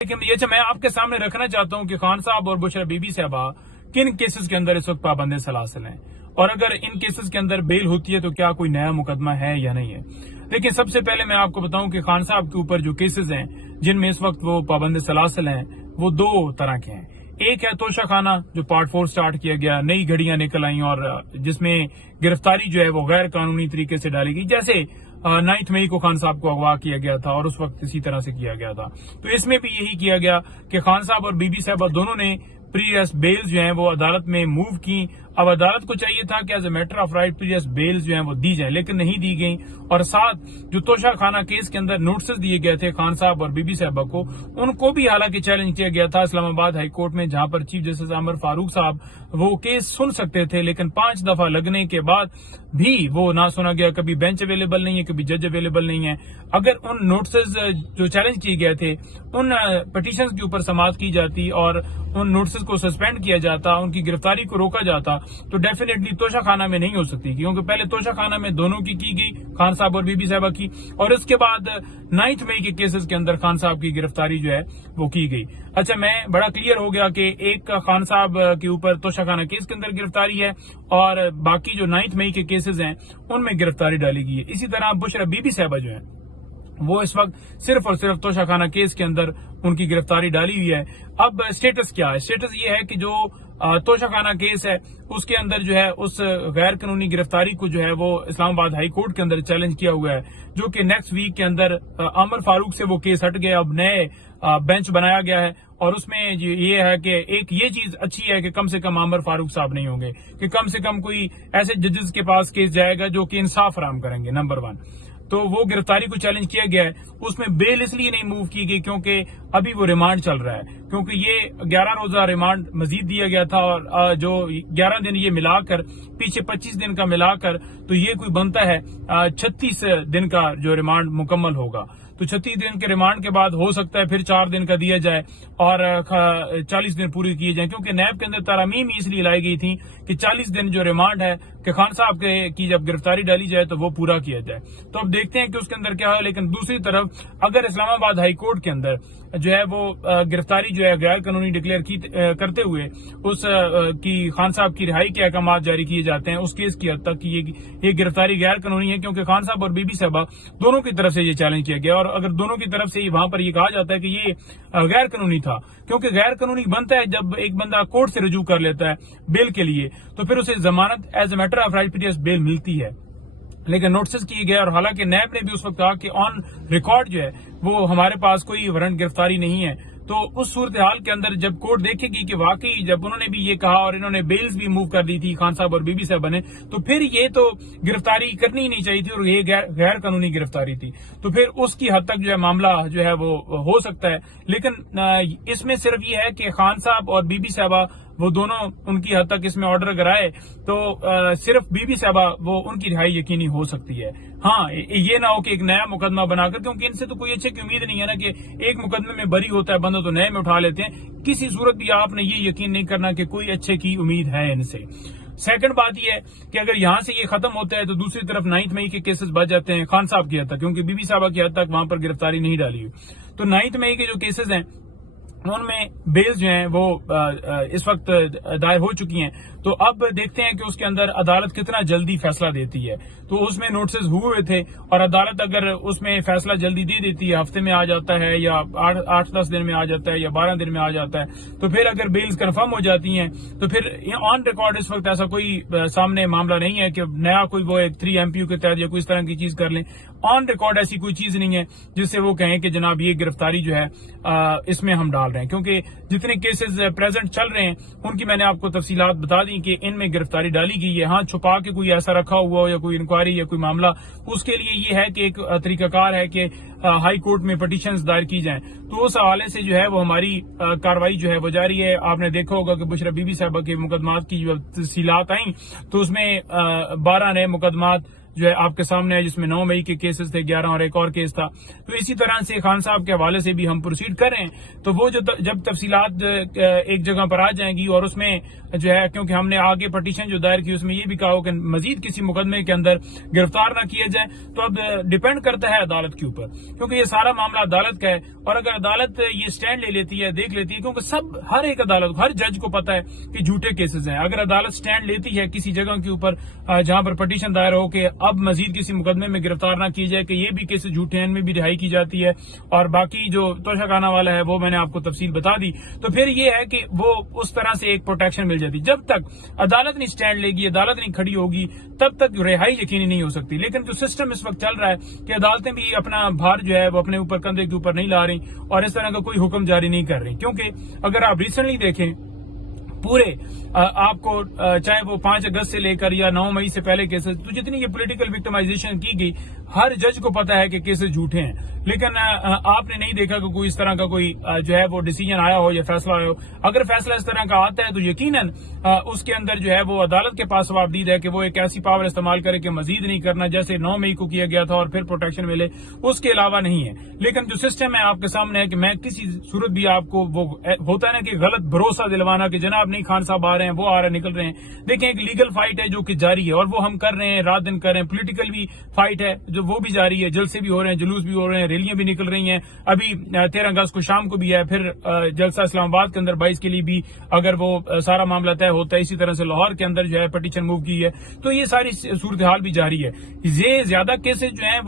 لیکن یہ میں آپ کے سامنے رکھنا چاہتا ہوں کہ خان صاحب اور بشرا بی بی صاحبہ کن کیسز کے اندر اس وقت پابند سلاسل ہیں، اور اگر ان کیسز کے اندر بیل ہوتی ہے تو کیا کوئی نیا مقدمہ ہے یا نہیں ہے۔ لیکن سب سے پہلے میں آپ کو بتاؤں کہ خان صاحب کے اوپر جو کیسز ہیں جن میں اس وقت وہ پابند سلاسل ہیں وہ دو طرح کے ہیں۔ ایک ہے توشہ خانہ جو پارٹ 4 سٹارٹ کیا گیا، نئی گھڑیاں نکل آئیں اور جس میں گرفتاری جو ہے وہ غیر قانونی طریقے سے ڈالی گئی، جیسے 9 مئی کو خان صاحب کو اغوا کیا گیا تھا اور اس وقت اسی طرح سے کیا گیا تھا۔ تو اس میں بھی یہی کیا گیا کہ خان صاحب اور بی بی صاحبہ دونوں نے پریویس بیلز جو ہیں وہ عدالت میں موو کی۔ اب عدالت کو چاہیے تھا کہ as a matter of right previous bells جو ہیں وہ دی جائیں، لیکن نہیں دی گئیں، اور ساتھ جو توشہ خانہ کیس کے اندر نوٹسز دیے گئے تھے خان صاحب اور بی بی صاحبہ کو، ان کو بھی حالانکہ چیلنج کیا گیا تھا اسلام آباد ہائی کورٹ میں، جہاں پر چیف جسٹس عمر فاروق صاحب وہ کیس سن سکتے تھے، لیکن 5 دفعہ لگنے کے بعد بھی وہ نہ سنا گیا۔ کبھی بینچ اویلیبل نہیں ہے، کبھی جج اویلیبل نہیں ہے۔ اگر ان نوٹسز جو چیلنج کیے گئے تھے ان پٹیشنز کے اوپر سماعت کی جاتی اور ان نوٹسز کو سسپینڈ کیا جاتا، ان کی گرفتاری کو روکا جاتا، تو ڈیفینیٹلی توشہ خانہ میں نہیں ہو سکتی، کیونکہ پہلے توشہ خانہ میں دونوں کی گئی، خان صاحب اور بی بی صاحبہ کی، اور اس کے بعد 9 مئی کے کیسز کے اندر خان صاحب کی گرفتاری جو ہے وہ کی گئی۔ اچھا، میں بڑا کلیئر ہو گیا کہ ایک خان صاحب کے اوپر توشہ خانہ کیس کے اندر گرفتاری ہے اور باقی جو 9 مئی کے کیسز ہیں ان میں گرفتاری ڈالی گئی ہے۔ اسی طرح بشرا بی بی صاحبہ جو ہے وہ اس وقت صرف اور صرف توشہ خانہ کیس کے اندر ان کی گرفتاری ڈالی ہوئی ہے۔ اب سٹیٹس کیا ہے؟ سٹیٹس یہ ہے کہ جو توشہ خانہ کیس ہے اس کے اندر جو ہے اس غیر قانونی گرفتاری کو جو ہے وہ اسلام آباد ہائی کورٹ کے اندر چیلنج کیا ہوا ہے، جو کہ نیکسٹ ویک کے اندر عمر فاروق سے وہ کیس ہٹ گیا، اب نئے بینچ بنایا گیا ہے، اور اس میں یہ ہے کہ ایک یہ چیز اچھی ہے کہ کم سے کم عمر فاروق صاحب نہیں ہوں گے، کہ کم سے کم کوئی ایسے ججز کے پاس کیس جائے گا جو کہ انصاف فراہم کریں گے، نمبر 1۔ تو وہ گرفتاری کو چیلنج کیا گیا ہے، اس میں بیل اس لیے نہیں موو کی گئی کیونکہ ابھی وہ ریمانڈ چل رہا ہے، کیونکہ یہ 11 روزہ ریمانڈ مزید دیا گیا تھا، اور جو 11 دن یہ ملا کر پیچھے 25 دن کا ملا کر تو یہ کوئی بنتا ہے 36 دن کا جو ریمانڈ مکمل ہوگا۔ تو 36 دن کے ریمانڈ کے بعد ہو سکتا ہے پھر 4 دن کا دیا جائے اور 40 دن پوری کیے جائیں، کیونکہ نیب کے اندر ترامیم اس لیے لائی گئی تھی کہ 40 دن جو ریمانڈ ہے کہ خان صاحب کی جب گرفتاری ڈالی جائے تو وہ پورا کیا جائے۔ تو اب دیکھتے ہیں کہ اس کے اندر کیا ہے، لیکن دوسری طرف اگر اسلام آباد ہائی کورٹ کے اندر جو ہے وہ گرفتاری جو ہے غیر قانونی ڈکلیئر کرتے ہوئے اس کی خان صاحب کی رہائی کے احکامات جاری کیے جاتے ہیں، اس کیس کی حد تک یہ گرفتاری غیر قانونی ہے، کیونکہ خان صاحب اور بی بی صاحبہ دونوں کی طرف سے یہ چیلنج کیا گیا، اور اگر دونوں کی طرف سے وہاں پر یہ کہا جاتا ہے کہ یہ غیر قانونی تھا، کیونکہ غیر قانونی بنتا ہے جب ایک بندہ کورٹ سے رجوع کر لیتا ہے بیل کے لیے، تو پھر اسے ضمانت is a matter of right پیریس بیل ملتی ہے، لیکن نوٹسز کیے گئے، اور حالانکہ نیب نے بھی اس وقت کہا کہ آن ریکارڈ جو ہے وہ ہمارے پاس کوئی وارنٹ گرفتاری نہیں ہے۔ تو اس صورتحال کے اندر جب کورٹ دیکھے گی کہ واقعی جب انہوں نے بھی یہ کہا اور انہوں نے بیلز بھی موو کر دی تھی خان صاحب اور بی بی صاحبہ نے، تو پھر یہ تو گرفتاری کرنی ہی نہیں چاہیے تھی اور یہ غیر قانونی گرفتاری تھی، تو پھر اس کی حد تک جو ہے معاملہ جو ہے وہ ہو سکتا ہے۔ لیکن اس میں صرف یہ ہے کہ خان صاحب اور بی بی صاحبہ وہ دونوں ان کی حد تک اس میں آرڈر اگر آئے تو صرف بی بی صاحبہ وہ ان کی رہائی یقینی ہو سکتی ہے۔ ہاں، یہ نہ ہو کہ ایک نیا مقدمہ بنا کر، کیونکہ ان سے تو کوئی اچھے کی امید نہیں ہے نا کہ ایک مقدمے میں بری ہوتا ہے بندہ تو نئے میں اٹھا لیتے ہیں، کسی صورت بھی آپ نے یہ یقین نہیں کرنا کہ کوئی اچھے کی امید ہے ان سے۔ سیکنڈ بات یہ ہے کہ اگر یہاں سے یہ ختم ہوتا ہے تو دوسری طرف 9 مئی کے کیسز بچ جاتے ہیں خان صاحب کی حد تک، کیونکہ بی بی صاحبہ کی حد تک وہاں پر گرفتاری نہیں ڈالی ہوئی۔ تو 9 مئی کے جو کیسز ہیں ان میں بیلز جو ہیں وہ اس وقت دائر ہو چکی ہیں، تو اب دیکھتے ہیں کہ اس کے اندر عدالت کتنا جلدی فیصلہ دیتی ہے۔ تو اس میں نوٹسز ہوئے تھے اور عدالت اگر اس میں فیصلہ جلدی دے دیتی ہے، ہفتے میں آ جاتا ہے یا 8-10 دن میں آ جاتا ہے یا 12 دن میں آ جاتا ہے، تو پھر اگر بیلز کنفرم ہو جاتی ہیں تو پھر آن ریکارڈ اس وقت ایسا کوئی سامنے معاملہ نہیں ہے کہ نیا کوئی وہ 3 MPU کے تحت یا کوئی اس طرح کی چیز کر لیں۔ آن ریکارڈ ایسی کوئی چیز نہیں ہے جس سے وہ کہیں کہ جناب یہ گرفتاری جو ہے اس میں ہم ڈال رہے ہیں، کیونکہ جتنے کیسز پریزنٹ چل رہے ہیں ان کی میں نے آپ کو تفصیلات بتا دی کہ ان میں گرفتاری ڈالی گئی ہے۔ ہاں، چھپا کے کوئی ایسا رکھا ہوا ہو یا کوئی انکوائری یا کوئی معاملہ، اس کے لیے یہ ہے کہ ایک طریقہ کار ہے کہ ہائی کورٹ میں پٹیشنز دائر کی جائیں، تو اس حوالے سے جو ہے وہ ہماری کاروائی جو ہے وہ جاری ہے۔ آپ نے دیکھا ہوگا کہ بشرا بی بی صاحبہ کے مقدمات کی جو تفصیلات آئیں تو اس میں 12 نئے مقدمات جو ہے آپ کے سامنے ہے، جس میں 9 مئی کے کیسز تھے، 11 اور ایک اور کیس تھا. تو اسی طرح سے خان صاحب کے حوالے سے بھی ہم پروسیڈ کر رہے ہیں. تو وہ جب تفصیلات ایک جگہ پر آ جائیں گی، اور اس میں جو ہے کیونکہ ہم نے آگے پٹیشن جو دائر کی اس میں یہ بھی کہا ہو کہ مزید کسی مقدمے کے اندر گرفتار نہ کیا جائے. تو اب ڈیپینڈ کرتا ہے عدالت کے اوپر، کیونکہ یہ سارا معاملہ عدالت کا ہے. اور اگر عدالت یہ سٹینڈ لے لیتی ہے، دیکھ لیتی ہے، کیونکہ ہر ایک عدالت، ہر جج کو پتا ہے کہ جھوٹے کیسز ہیں. اگر عدالت سٹینڈ لیتی ہے کسی جگہ کے اوپر جہاں پر پٹیشن دائر ہو کہ اب مزید کسی مقدمے میں گرفتار نہ کی جائے، کہ یہ بھی کیسز جھوٹے ہیں، ان میں بھی رہائی کی جاتی ہے، اور باقی جو توشہ خانہ والا ہے وہ میں نے آپ کو تفصیل بتا دی، تو پھر یہ ہے کہ وہ اس طرح سے ایک پروٹیکشن مل جاتی. جب تک عدالت نہیں سٹینڈ لے گی، عدالت نہیں کھڑی ہوگی، تب تک رہائی یقینی نہیں ہو سکتی. لیکن جو سسٹم اس وقت چل رہا ہے کہ عدالتیں بھی اپنا بھار جو ہے وہ اپنے اوپر کندھے کے اوپر نہیں لا رہی اور اس طرح کا کوئی حکم جاری نہیں کر رہی. کیونکہ اگر آپ ریسنٹلی دیکھیں پورے آپ کو چاہے وہ 5 اگست سے لے کر یا 9 مئی سے پہلے کیسز، تو جتنی یہ پولیٹیکل وکٹمائزیشن کی گئی، ہر جج کو پتا ہے کہ کیسز جھوٹے ہیں. لیکن آپ نے نہیں دیکھا کہ کوئی اس طرح کا کوئی جو ہے وہ ڈیسیجن آیا ہو یا فیصلہ آیا ہو. اگر فیصلہ اس طرح کا آتا ہے تو یقیناً اس کے اندر جو ہے وہ عدالت کے پاس جوابدید ہے کہ وہ ایک ایسی پاور استعمال کرے کہ مزید نہیں کرنا، جیسے 9 مئی کو کیا گیا تھا اور پھر پروٹیکشن ملے، اس کے علاوہ نہیں ہے. لیکن جو سسٹم ہے آپ کے سامنے ہے کہ میں کسی صورت بھی آپ کو وہ ہوتا ہے نا کہ غلط بھروسہ دلوانا کہ جناب نہیں خان صاحب آ رہے ہیں، وہ آ رہے ہیں، نکل رہے ہیں. دیکھیں ایک لیگل فائٹ ہے جو کہ جاری ہے، اور وہ ہم کر رہے ہیں، رات دن کر رہے ہیں. پولیٹیکل بھی فائٹ ہے جو وہ بھی جاری ہے، جلسے بھی ہو رہے ہیں، جلوس بھی ہو رہے ہیں، ریلیاں بھی نکل رہی ہیں. ابھی 13 اگست کو شام کو بھی ہے، پھر جلسہ اسلام آباد کے اندر 22 کے لیے بھی اگر وہ سارا معاملہ طے ہوتا ہے. اسی طرح سے لاہور کے اندر جو ہے پٹیشن موو کی ہے. تو یہ ساری صورتحال بھی جاری ہے. یہ زیادہ کیسز جو ہیں